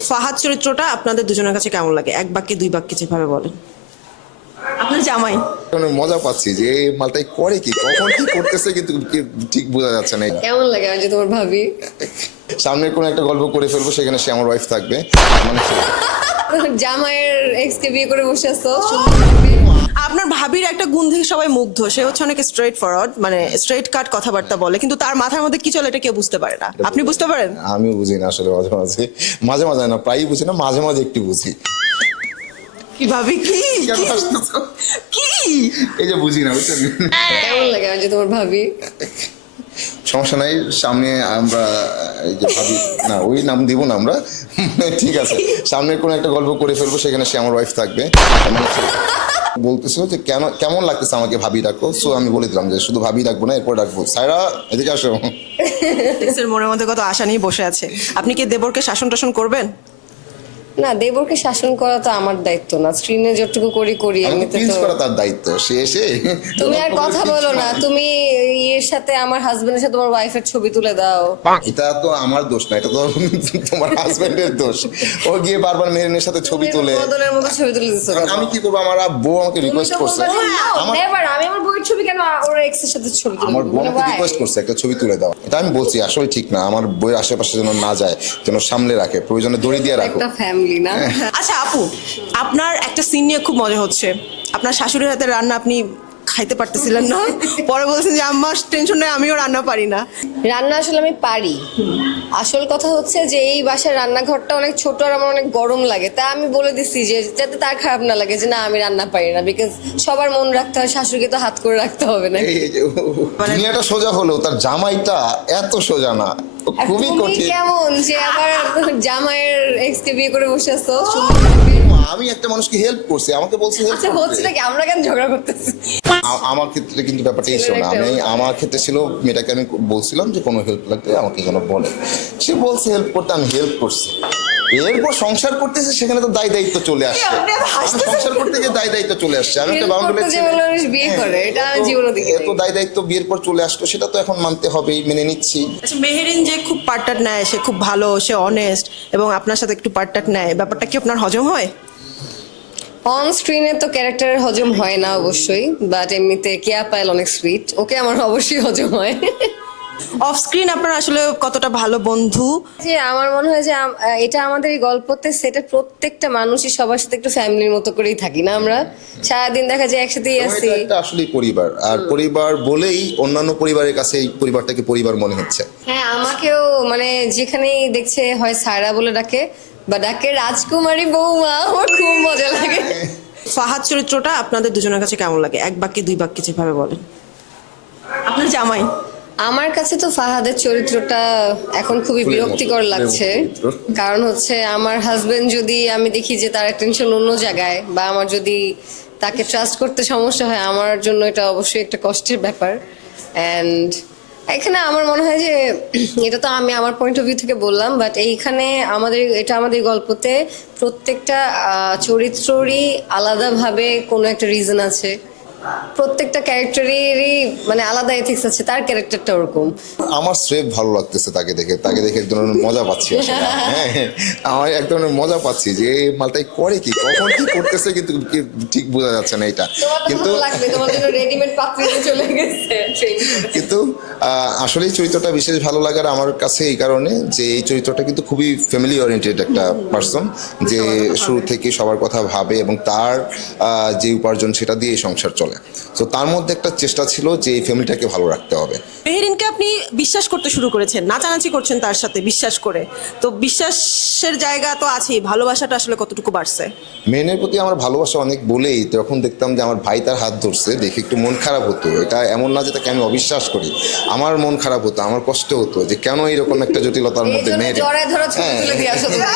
ফাহাদ চরিত্রটা আপনাদের দুজনের কাছে কেমন লাগে? এক বাক্যে দুই বাক্যে যেভাবে বলেন। আপনার জামাই অনেক মজা পাচ্ছি যে এই মালটাই করে কি কখন কি করতেছে কিন্তু ঠিক বোঝা যাচ্ছে না। কেমন লাগে আমি যে তোমার ভাবি সামনের কোনো একটা গল্প করে ফেলবো, সেখানে সে আমার ওয়াইফ থাকবে, মানে জামাইয়ের এক্স কে বিয়ে করে বসে আছো। আপনার ভাবির একটা গুণ থেকে সবাই মুগ্ধ। সে হচ্ছে অনেক স্ট্রেট ফরওয়ার্ড, মানে স্ট্রেট কাট কথাবার্তা বলে, কিন্তু তার মাথার মধ্যে কি চলে এটা কেউ বুঝতে পারে না। আপনি বুঝতে পারেন? আমিও বুঝি না আসলে, মাঝে মাঝে মাঝে মাঝে না, প্রায়ই বুঝি না, মাঝে মাঝে একটু বুঝি। কি ভাবি কি কেন হাসতেছো? কি এই যে বুঝি না, বুঝছেন? কেমন লাগে আমি যে তোমার ভাবি সমস্যা নাই, সামনে আমরা এই যে ভাবি না, ওই নাম দিব না আমরা, ঠিক আছে, সামনের কোনো একটা গল্প করে ফেলবো, সেখানে সে আমার ওয়াইফ থাকবে। মানে বলতেছিল যে কেমন লাগতেছে আমাকে ভাবি ডাকো, সো আমি বলে দিলাম যে শুধু ভাবি ডাকবো না, এরপর ডাকবো সায়রা এদিকে আসো। এক্সের মনের মধ্যে কত আশা নিয়ে বসে আছে। আপনি কি দেবরকে শাসন টাসন করবেন? না, দেবরকে শাসন করা তো আমার দায়িত্ব না, স্ক্রিনে যতটুকু করি আমাকে এমনিতে প্রিন্স তো। করা তার দায়িত্ব, সে এসে তুমি আর কথা বলো না, তুমি এর সাথে আমার হাজবেন্ডের সাথে তোমার ওয়াইফের ছবি তুলে দাও। এটা তো আমার দোষ না, এটা তো তোমার হাজবেন্ডের দোষ। ও গিয়ে বারবার মেরিনের সাথে ছবি তুলে, বদলের মতো ছবি তুলে দিছো। কারণ আমি কি করবো, আমার বউ আমাকে রিকোয়েস্ট করছে, আমি আমার বউয়ের ছবি কেন ওর এক্স এর সাথে ছবি তুলে আমার বউ মানে আমাকে why? রিকোয়েস্ট করছে একটা ছবি তুলে দাও। এটা আমি বলছি আসলে ঠিক না, আমার বইয়ের আশেপাশে যেন না যায়, যেন সামলে রাখে, প্রয়োজনে দড়ি দিয়ে রাখো। একটা ফ্যামিলি না। আচ্ছা আপু, আপনার একটা সিন নিয়ে খুব মজা হচ্ছে। আপনার শাশুড়ির হাতের রান্না আপনি খাইতে পারতেছিলেন না, পরে বলছেন যে আম্মা টেনশন নেই, আমিও রান্না পারি না। রান্না আসলে আমি পারি, আসল কথা হচ্ছে যে এই বাসার রান্নাঘরটা অনেক ছোট আর আমার অনেক গরম লাগে, তাই আমি বলে দিচ্ছি যে যাতে তার খারাপ না লাগে যে না আমি রান্না পারি না, বিকজ সবার মন রাখতে হয়, শাশুড়িকে তো হাত করে রাখতে হবে না। এই যে দুনিয়াটা সোজা হলো, তার জামাইটা এত সোজা না, ও আর খুবই তুমি কঠিন। কেমন যে আবার জামাইয়ের এক্স কে বিয়ে করে বসে আছো। আমি একটা মানুষকে হেল্প করছি, আমাকে বলছে হেল্প আচ্ছা হচ্ছে করতে। নাকি আমরা কেন ঝগড়া করতেছি? আমার ক্ষেত্রে কিন্তু ব্যাপারটা এই ছিল না, আমি আমার ক্ষেত্রে ছিল মেয়েটাকে আমি বলছিলাম যে কোনো হেল্প লাগলে আমাকে যেন বলে, সে বলছে হেল্প করতে, আমি হেল্প করছি। এরপর সংসার করতেছে, সেখানে তো দায় দায়িত্ব চলে আসছে, সংসার করতে গিয়ে দায় দায়িত্ব চলে আসছে। আমি একটা বাউন্ডারি যে মানুষ বিয়ে করে এটা আমি জীবনে দেখি এত দায় দায়িত্ব বিয়ের পর চলে আসলো, সেটা তো এখন মানতে হবেই, মেনে নিচ্ছি। আচ্ছা, মেহেরিন যে খুব পার্টটার নেয়, সে খুব ভালো, সে অনেস্ট, এবং আপনার সাথে একটু পার্টটার নেয়, ব্যাপারটা কি আপনার হজম হয়? অন স্ক্রিনে তো ক্যারেক্টারের হজম হয় না অবশ্যই, বাট এমনিতে কেয়া পায়েল অনেক সুইট, ওকে আমার অবশ্যই হজম হয়। অফ স্ক্রিন আপনার আসলে কতটা ভালো বন্ধু? যে আমার মনে হয় যে এটা আমাদের এই গল্পতে সেটা প্রত্যেকটা মানুষই সবার সাথে একটু ফ্যামিলির মতো করেই থাকি না আমরা, সারাদিন দেখা যায় একসাথেই এবং আছি। এটা একটা আসলেই পরিবার, আর পরিবার বলেই অন্যান্য পরিবারের কাছে এই পরিবারটাকে পরিবার মনে হচ্ছে। হ্যাঁ, আমাকেও মানে যেখানেই দেখছে হয় সায়রা বলে ডাকে বা ডাকে রাজকুমারী বৌমা, আমার খুব মজা লাগে। ফাহাদ চরিত্রটা আপনাদের দুজনের কাছে কেমন লাগে? এক বাক্যে দুই বাক্যে যেভাবে বলেন। আপনার জামাই আমার কাছে তো ফাহাদের চরিত্রটা এখন খুবই ফুলের মতো, বিরক্তিকর ফুলের লাগছে, মতো চরিত্র। কারণ হচ্ছে আমার হাজবেন্ড যদি আমি দেখি যে তার টেনশন অন্য জায়গায়, বা আমার যদি তাকে ট্রাস্ট করতে সমস্যা হয়, আমার জন্য এটা অবশ্যই একটা কষ্টের ব্যাপার। অ্যান্ড এখানে আমার মনে হয় যে এটা তো আমি আমার পয়েন্ট অফ ভিউ থেকে বললাম, বাট এইখানে আমাদের গল্পতে প্রত্যেকটা চরিত্ররই আলাদাভাবে কোনো একটা রিজন আছে, প্রত্যেকটা ক্যারেক্টারেরই মানে আলাদা এথিক্স আছে, তার ক্যারেক্টারটা ওরকম। আমার স্রেফ ভালো লাগতেছে তাকে দেখে এক ধরনের মজা পাচ্ছি আসলে। হ্যাঁ, আমার এক ধরনের মজা পাচ্ছি যে এই মালটাই করে কি কখন কি করতেছে কিন্তু ঠিক বোঝা যাচ্ছে না এটা। তোমার তো কিন্তু ভালো লাগবে, তোমার জন্য রেডিমেড পাত্রীতে চলে গেছে ট্রেন করে। কিন্তু আসলেই চরিত্রটা বিশেষ ভালো লাগার আমার কাছে এই কারণে যে এই চরিত্রটা কিন্তু খুবই ফ্যামিলি ওরিয়েন্টেড একটা পার্সন, যে শুরু থেকে সবার কথা ভাবে এবং তার যে উপার্জন সেটা দিয়ে সংসার চলে। তো তার মধ্যে একটা চেষ্টা ছিল যে এই ফ্যামিলিটাকে ভালো রাখতে হবে। মেহেরিনকে আপনি বিশ্বাস করতে শুরু করেছেন, নাচানাচি করছেন তার সাথে বিশ্বাস করে, তো বিশ্বাসের জায়গা তো আছেই, ভালোবাসাটা আসলে কতটুকু বাড়ছে? মেনের প্রতি আমার ভালোবাসা অনেক বলেই যখন দেখতাম যে আমার ভাই তার হাত ধরছে, দেখে একটু মন খারাপ হতো। এটা এমন না যে তাকে আমি অবিশ্বাস করি, আমার মন খারাপ হতো, আমার কষ্ট হতো যে কেন এরকম একটা জটিলতার মধ্যে মেয়ের। জড়ায় ধরা ছবি তুলে দিয়ে আসো তুমি।